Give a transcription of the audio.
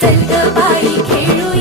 செல்க பாடி கேழு